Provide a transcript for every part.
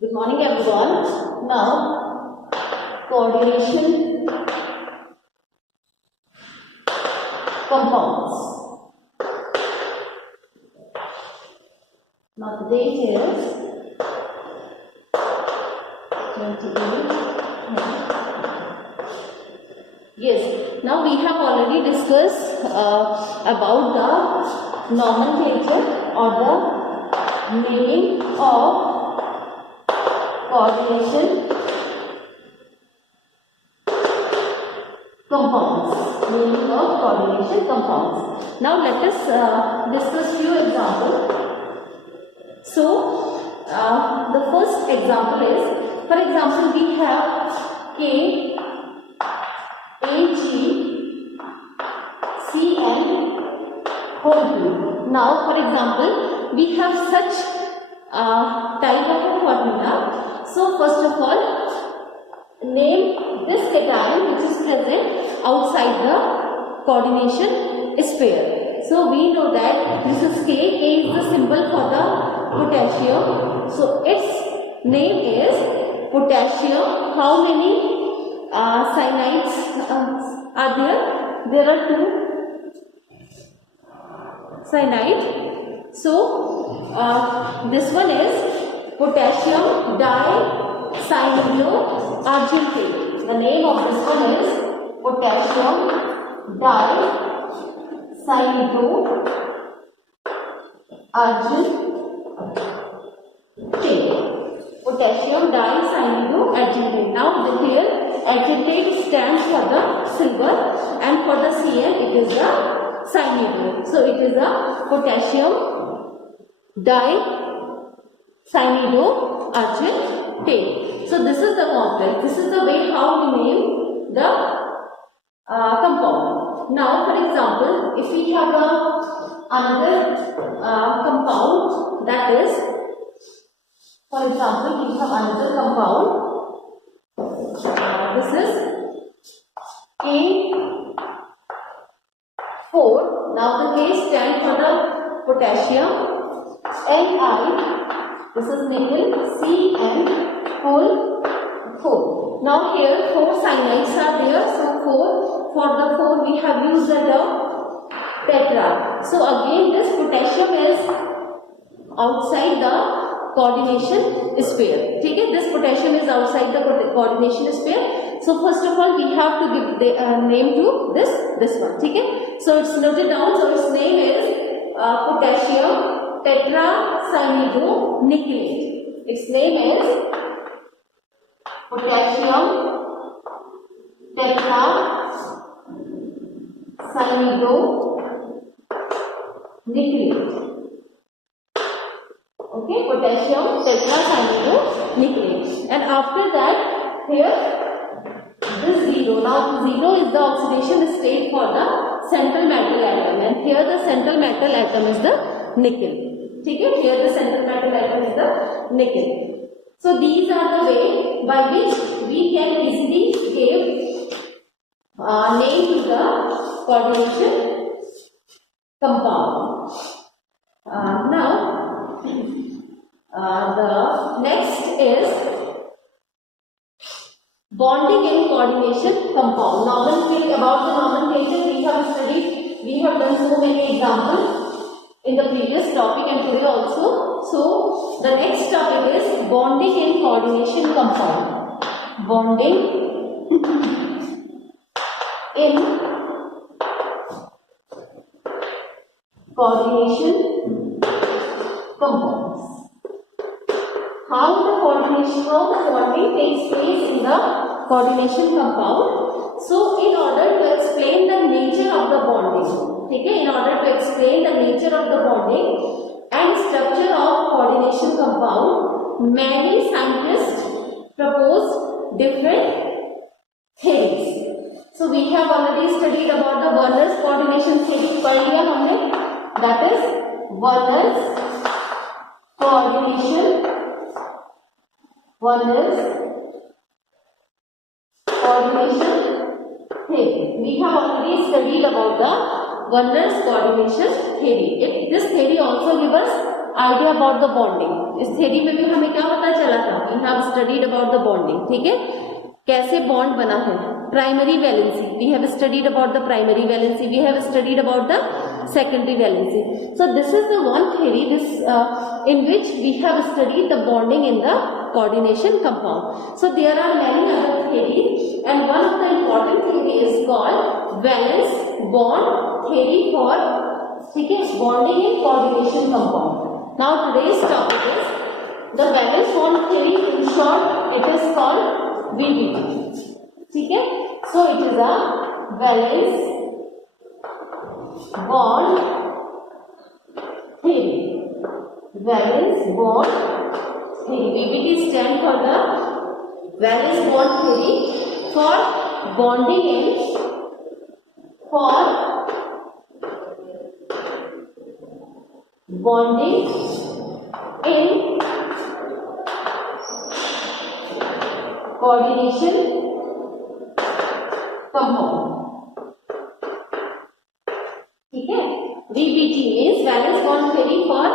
Good morning everyone. Now coordination compounds. Now the date is 28. Yes, now we have already discussed about the nomenclature or the naming of coordination compounds. Naming of coordination compounds. Now let us discuss few examples. So the first example is, for example, we have K, A, G, C, N whole two. Now, for example, we have such type of a formula. So first of all, name this cation which is present outside the coordination sphere. So we know that this is K. K is the symbol for the potassium. So its name is potassium. How many cyanides are there? There are two cyanide. So this one is potassium dicyanide. The name of this one is potassium dicyanide. Potassium dicyanide. Now here acetate stands for the silver and for the Cn it is the cyanide. So it is a potassium dicyanide. So this is the complex. This is the way how we name the compound. Now for example, if we have another compound, that is, for example, we have another compound. This is K4. Now the K stands for the potassium. Ni. This is nickel. Cn whole 4. Now here 4 cyanides are there. So 4. For the 4 we have used the term tetra. So again this potassium is outside the coordination sphere. Okay? This potassium is outside the coordination sphere. So first of all we have to give the name to this one. Okay? So it's noted down. So its name is potassium tetracyanide. Its name is potassium tetracyanide. Okay, potassium tetracyanide. And after that, here this 0. Now 0 is the oxidation state for the central metal atom, and here the central metal atom is the nickel. Okay? Here the central metal atom is the nickel. So these are the way by which we can easily give name to the coordination compound. Now the next is bonding and coordination compound. Nomenclature. About the nomenclature we have studied. We have done so many examples in the previous topic and today also. So the next topic is bonding and coordination compound. Bonding in coordination compounds. How the bonding takes place in the coordination compound. So in order to explain the nature of the bonding, okay, in order to explain the nature of the bonding and structure of coordination compound, many scientists propose different theories. So we have already studied about the Werner's coordination theory. पढ़ लिया हमने. That is Werner's coordination theory. We have already studied about the Werner's coordination theory. This theory also gives us idea about the bonding. इस theory में भी हमें क्या पता चला था? स्टडीड अबाउट द बॉन्डिंग, ठीक है, कैसे बॉन्ड बना है. Primary valency, we have studied about the primary valency, we have studied about the secondary valency. So this is the one theory in which we have studied the bonding in the coordination compound. So there are many other theories, and one of the important theory is called valence bond theory for, ठीक है, bonding in coordination compound. Now today's topic is the valence bond theory. In short, it is called VBT. ठीक है, so it is a valence bond theory. Valence bond theory. VBT stand for the valence bond theory for bonding in coordination compound. ठीक है, VBT means valence bond theory for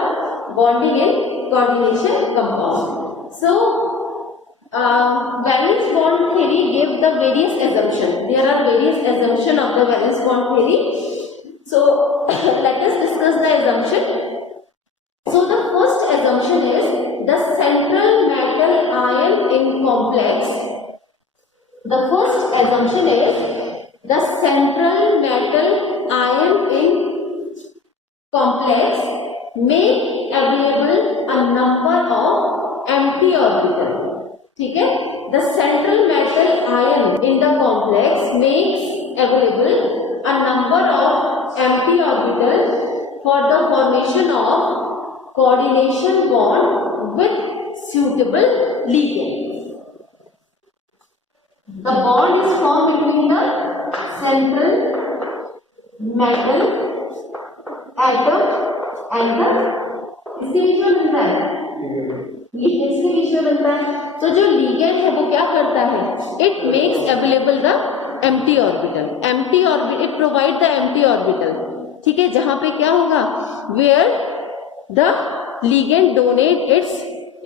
bonding in coordination compound. So valence bond theory gave the various assumptions. There are various assumptions of the valence bond theory. So let us discuss the assumption. So the first assumption is the central metal ion in complex. The first assumption is the central metal ion in complex make available a number of empty orbital. ठीक है, the central metal ion in the complex makes available a number of empty orbital for the formation of coordination bond with suitable ligand. The bond is formed between the central metal atom and the, इसके बीच में बनता है, इसके बीच में बनता है. तो जो ligand है वो क्या करता है, it makes available the empty orbital. Empty orbital, it provide the empty orbital. ठीक है, जहां पे क्या होगा, where the ligand donate its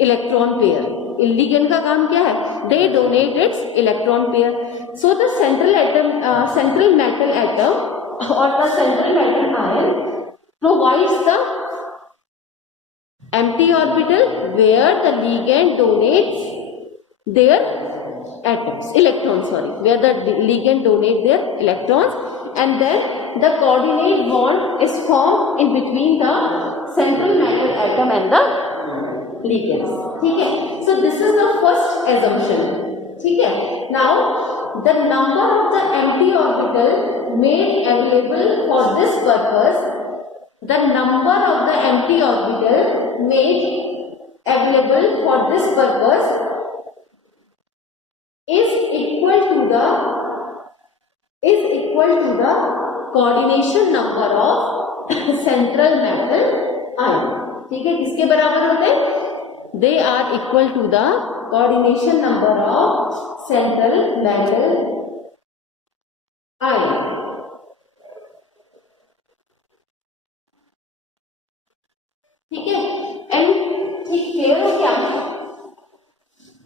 electron pair. Ligand का काम क्या है, they donate its electron pair. So the central metal atom or the central metal ion provides the empty orbital where the ligand donates their electrons, where the ligand donate their electrons, and then the coordinate bond is formed in between the central metal atom and the ligands. ठीक है, so this is the first assumption. ठीक है, now the number of the empty orbital made available for this purpose, the number of the empty orbital made available for this purpose is equal to the coordination number of central metal ion. ठीक है, किसके बराबर होते हैं, they are equal to the coordination number of central metal ion. ठीक है, and ठीक clear हो क्या,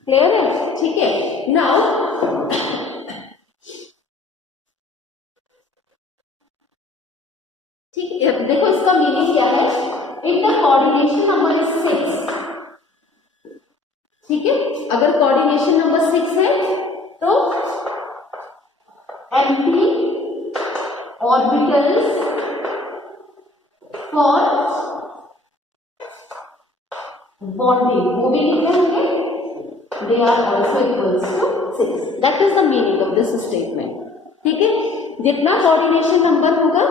क्लियर है. ठीक है, नाउ ठीक है, देखो इसका मीनिंग क्या है. If the coordination number is 6, ठीक है, अगर कोऑर्डिनेशन नंबर 6 है तो empty orbitals for bonding वो भी कितने होंगे, they are also equals to 6. That is the meaning of this statement. ठीक है, जितना कोऑर्डिनेशन नंबर होगा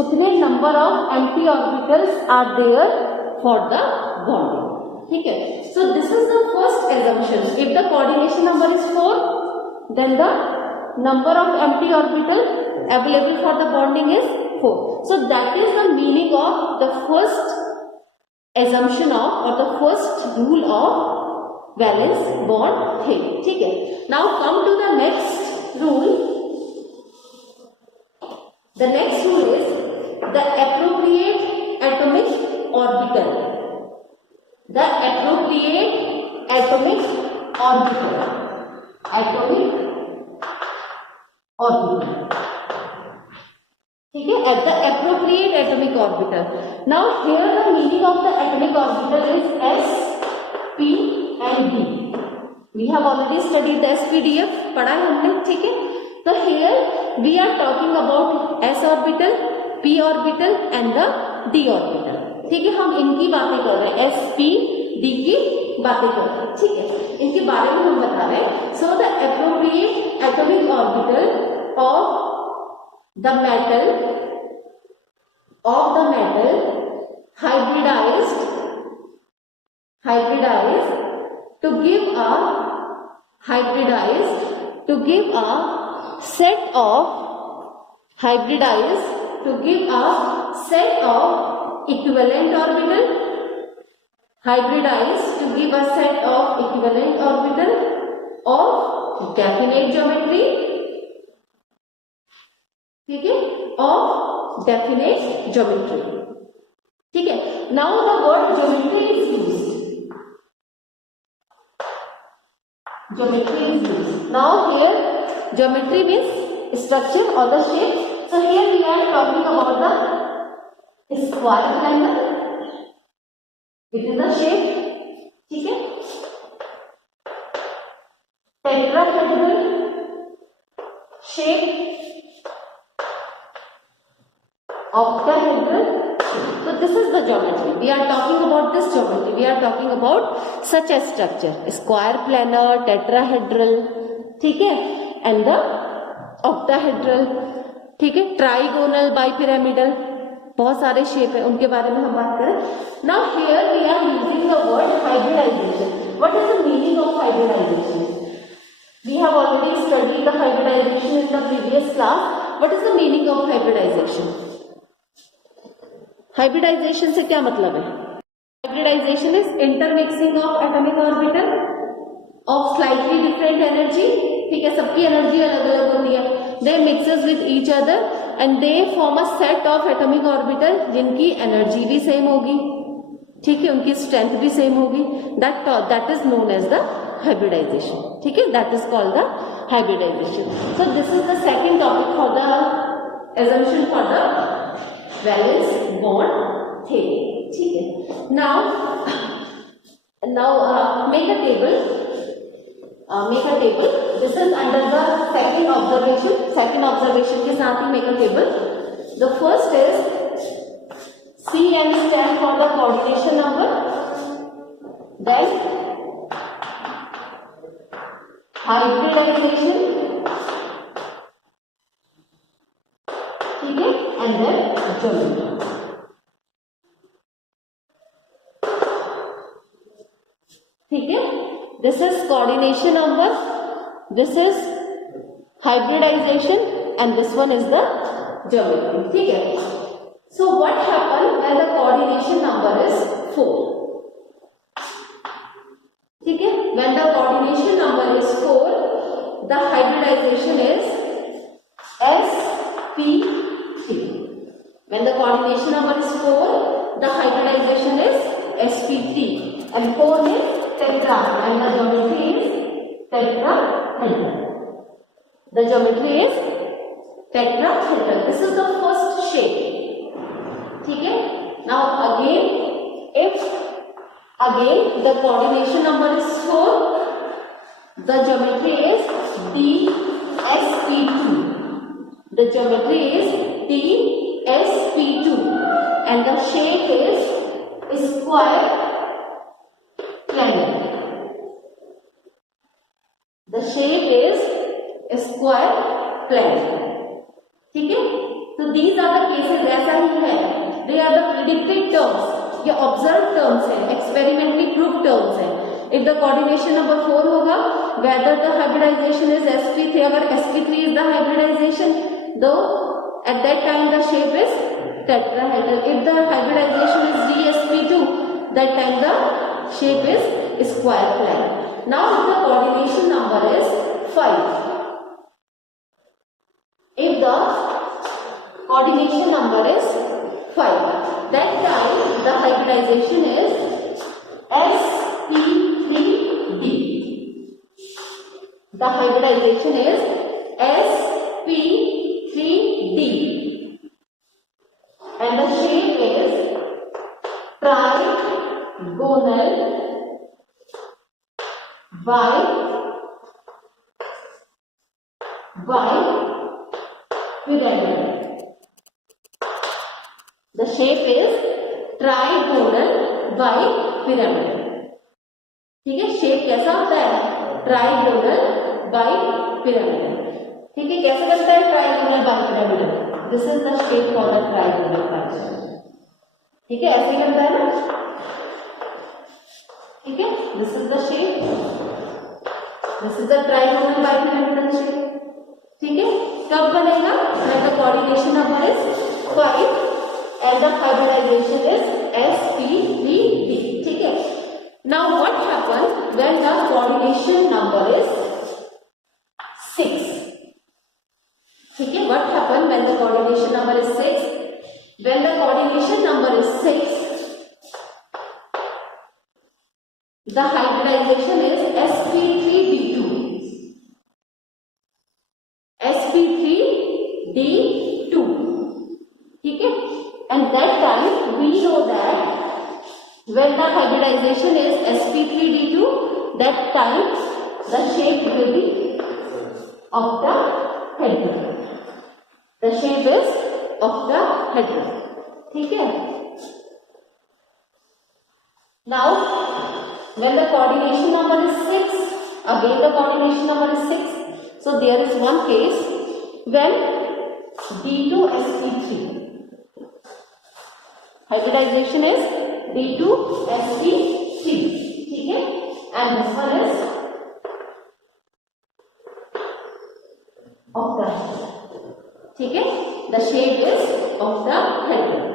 उतने number of empty orbitals are there for the bonding. ठीक है, so this is the first assumption. If the coordination number is 4, then the number of empty orbital available for the bonding is 4. So that is the meaning of the first assumption of or the first rule of valence bond theory. ठीक है, now come to the next rule. The next rule is the appropriate atomic orbital. The appropriate atomic orbital. Atomic orbital. ठीक है, at the appropriate atomic orbital. Now here the meaning of the atomic orbital is s, p and d. We have already studied the SPDF, पढ़ा है हमने, ठीक है. तो here we are talking about s orbital, p orbital and the d orbital. ठीक है, हम इनकी बातें कर रहे हैं, s, p, d की बातें कर रहे हैं, ठीक है. इनके बारे में हम बता रहे हैं. So the appropriate atomic orbital of the metal hybridized to give a set of equivalent orbital, of definite geometry, ठीक है, of definite geometry, ठीक है. Now the word geometry is used. Now here geometry means structure or the shape. So here we are talking about the square triangle. It is the shape, ठीक है. Tetrahedral shape, octahedral. So this is the geometry. We are talking about this geometry. We are talking about such a structure: square, planar, tetrahedral, ठीक है, and the octahedral, ठीक है, trigonal, bipyramidal. बहुत सारे shape है, उनके बारे में हम बात करें. Now here we are using the word hybridization. What is the meaning of hybridization? We have already studied the hybridization in the previous class. What is the meaning of hybridization? Hybridization से क्या मतलब है? Hybridization is intermixing of atomic orbital of slightly different energy. ठीक है, सबकी energy अलग अलग होती है. They mixes with each other and they form a set of atomic orbital जिनकी एनर्जी भी सेम होगी, ठीक है, उनकी स्ट्रेंथ भी सेम होगी. That is known as the hybridization. ठीक है, that is called the hybridization. So this is the second topic for the assumption for the valence bond theory. ठीक है. Now make a table. This is under the second observation. Second observation के साथ ही make a table. The first is CN stand for the coordination number. Then hybridization, ठीक है, and then geometry. ठीक है, this is coordination number, this is hybridization and this one is the geometry. ठीक है. So what happens when the coordination number is 4? ठीक है, when the coordination number is 4, the hybridization is sp3. When the coordination number is 4, the hybridization is sp3 and 4 is tetra and the geometry is tetrahedral. The geometry is tetrahedral. This is the first shape. ठीक है. Now again the coordination number is 4, the geometry is tsp2. The geometry is tsp2 and the shape is square planar. The shape is square planar. ठीक है. So these are the cases. ऐसा ही है. They are the predicted terms. ये observed terms हैं, experimentally proved terms हैं. If the coordination number 4 होगा, whether the hybridization is sp3, अगर sp3 is the hybridization, though at that time the shape is tetrahedral. If the hybridization is dsp2, that time the shape is square planar. Now if the coordination number is 5, if the coordination number is 5, that time the hybridization is sp3d. The hybridization is sp3d and the shape is trigonal pyramid. The shape is trigonal pyramid. ठीक है, shape कैसा होता है? Trigonal pyramid. ठीक है, कैसे बनता है trigonal pyramid? This is the shape for the trigonal pyramid. ठीक है, ऐसे ही बनता है ना. ठीक है, this is the shape. This is the trigonal pyramidal shape. ठीक है, कब बनेगा? when the coordination number is 5 and the hybridization is sp3d. ठीक है, now what happens when the coordination number is 6? ठीक है, what happens when the coordination number is 6? When the coordination number is 6, the hybridization is sp3d2. sp3d2. ठीक है, and that time we know that when the hybridization is sp3d2, that time the shape will be octahedral. The shape is octahedral. ठीक है. Now when the coordination number is 6, again the coordination number is 6. So there is one case when d2 sp3 hybridization is d2 sp3. ठीक है, and this one is octahedral. ठीक है, the shape is octahedral.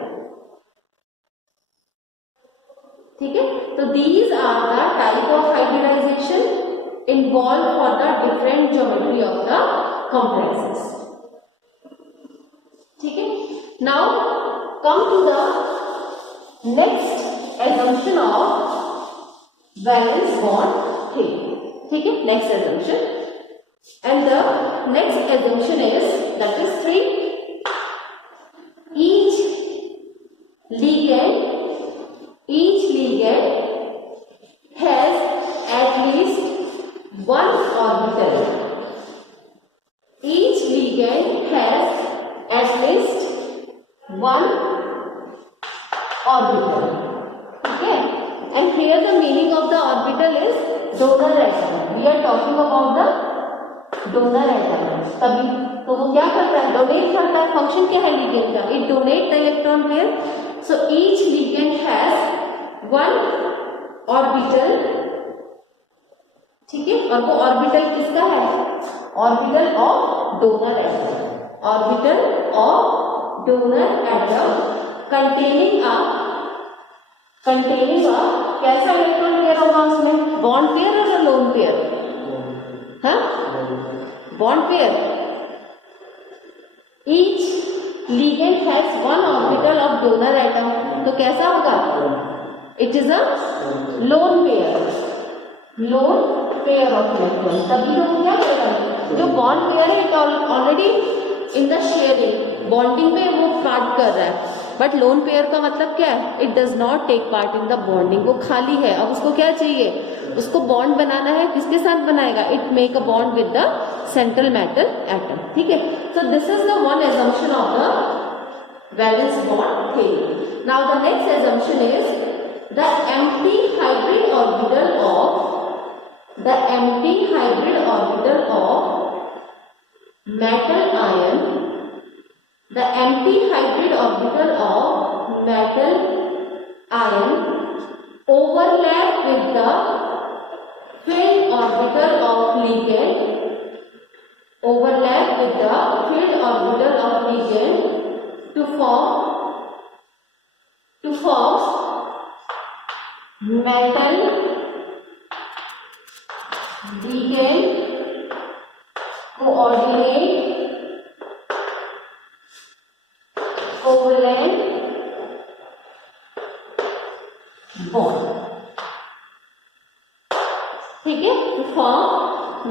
ठीक है, तो these are the type of hybridization involved for the different geometry of the complexes. ठीक है, now come to the next assumption of valence bond theory. ठीक है, next assumption, and the next assumption is that is 3. Each ligand has at least one orbital. Each ligand has at least one orbital. Okay, and here the meaning of the orbital is donor atom. We are talking about the donor atom. तभी तो वो क्या करता है? Donate करता है. Function क्या है लिगेंड का? It donate the electron pair. So each ligand has one orbital. ठीक है, और वो ऑर्बिटल किसका है? Orbital of donor atom. Orbital of donor atom containing a कैसा इलेक्ट्रॉन पेयर होगा उसमें? बॉन्ड पेयर और लोन पेयर? हाँ, bond pair. Each ligand has one orbital of donor atom. तो कैसा होगा? It is a lone pair. Lone pair of electron. तभी तो क्या करेगा? जो बॉन्ड पेयर है already in the sharing bonding में वो पार्ट कर रहा है. बट लोन पेयर का मतलब क्या है? It does not take part in the bonding. वो खाली है. अब उसको क्या चाहिए? उसको बॉन्ड बनाना है. किसके साथ बनाएगा? It make a bond with the central metal atom. ठीक है, so this is the one assumption of the valence bond theory. Now the next assumption is the empty hybrid orbital of metal ion. The empty hybrid orbital of metal ion overlap with the filled orbital of ligand. Overlap with the filled orbital of ligand to form metal ligand covalent bond. ठीक है, to form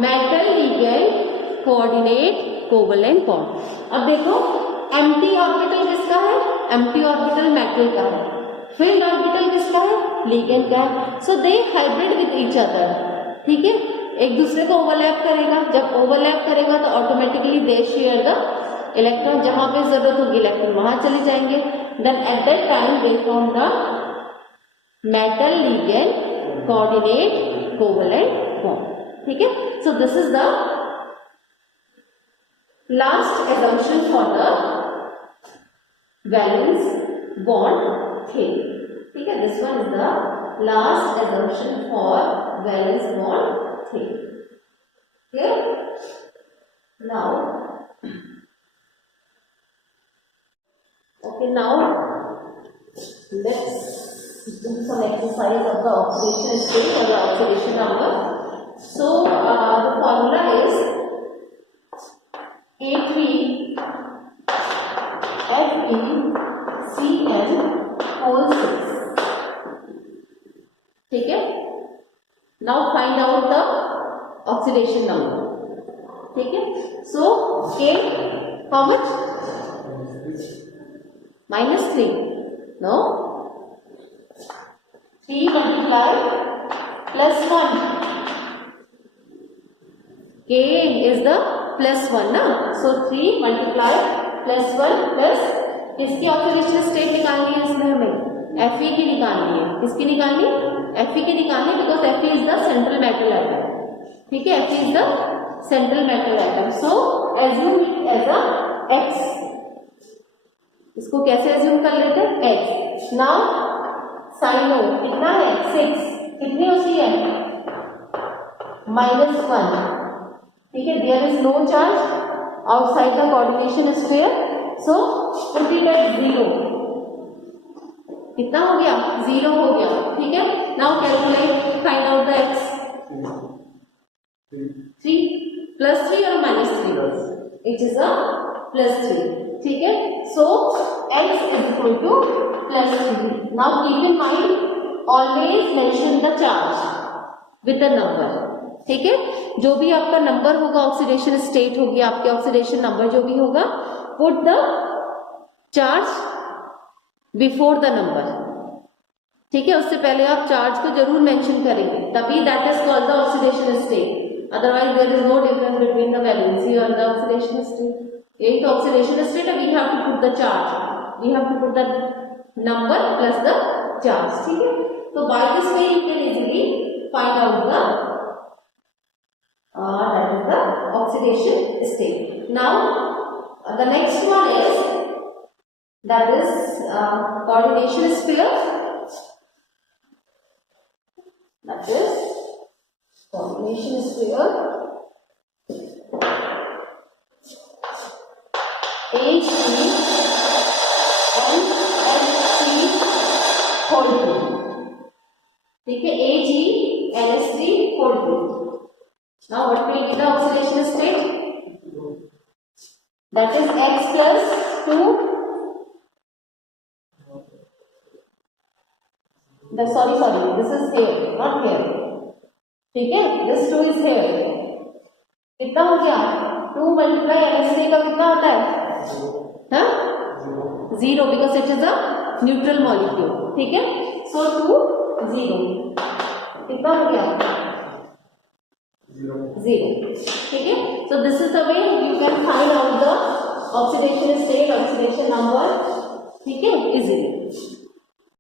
metal ligand coordinate covalent bond. अब देखो empty orbital किसका है, empty orbital metal का है, field orbital किसका है, लिगेंड का है। सो दे हाइब्रिड विद ईच अदर, ठीक है, एक दूसरे को ओवरलैप करेगा, जब ओवरलैप करेगा तो automatically they share the electron, जहां पे जरूरत होगी इलेक्ट्रॉन वहां चले जाएंगे। Then at that time they form the metal ligand coordinate covalent bond, ठीक है। So this is the last assumption for the valence bond theory, ठीक है, this one is the last assumption for valence bond theory, clear? Now okay, now let's do some exercise of the oxidation state or the oxidation number. So the formula is A3 FeCN whole 6, ठीक है। Now find out the oxidation number, ठीक है। So K how much? -3, no, 3 multiply +1, K is the +1 ना, so 3 multiply +1 plus किसकी oxidation state निकालनी है इसमें हमें, Fe की निकालनी है, किसकी निकालनी, Fe की निकालनी है, because Fe is the central metal atom, ठीक है, Fe is the central metal atom. So assume it as a X, इसको कैसे एज्यूम कर लेते हैं, X। नाउ साइन ओ कितना है 6, कितनी होती है -1, ठीक है, there is no charge outside the coordination sphere, so put it at 0, कितना हो गया 0 हो गया, ठीक है। Now calculate, find out the X, 3 +3 और -3, इट इज अ +3, ठीक है। So X is equal to +3। Now keep in mind always mention the charge with the number, ठीक है, जो भी आपका नंबर होगा, ऑक्सीडेशन स्टेट होगी आपके, ऑक्सीडेशन नंबर जो भी होगा, put the charge before the number, ठीक है, उससे पहले आप चार्ज को जरूर मेंशन करेंगे, तभी that is called the oxidation state, otherwise there is no difference between the valency और द ऑक्सीडेशन स्टेट। यही तो ऑक्सीडेशन स्टेट है, we have to put the charge, we have to put the number plus the charge, ठीक है। तो by this way you can easily find out the that is the oxidation state. Now the next one is that is coordination sphere, that is coordination sphere AgNH3 whole 2, ठीक है, AgNH3 whole 2। Now what will be the oxidation state? That is X plus 2. Sorry, this is here, not here. ठीक है, this 2 is here. कितना हो गया? 2 multiply NH3 का कितना होता है? हाँ? 0 because it is a neutral molecule. ठीक है? So 2 0. कितना हो गया? 0, ठीक है। So this is the way you can find out the oxidation state, oxidation number, ठीक है, easily.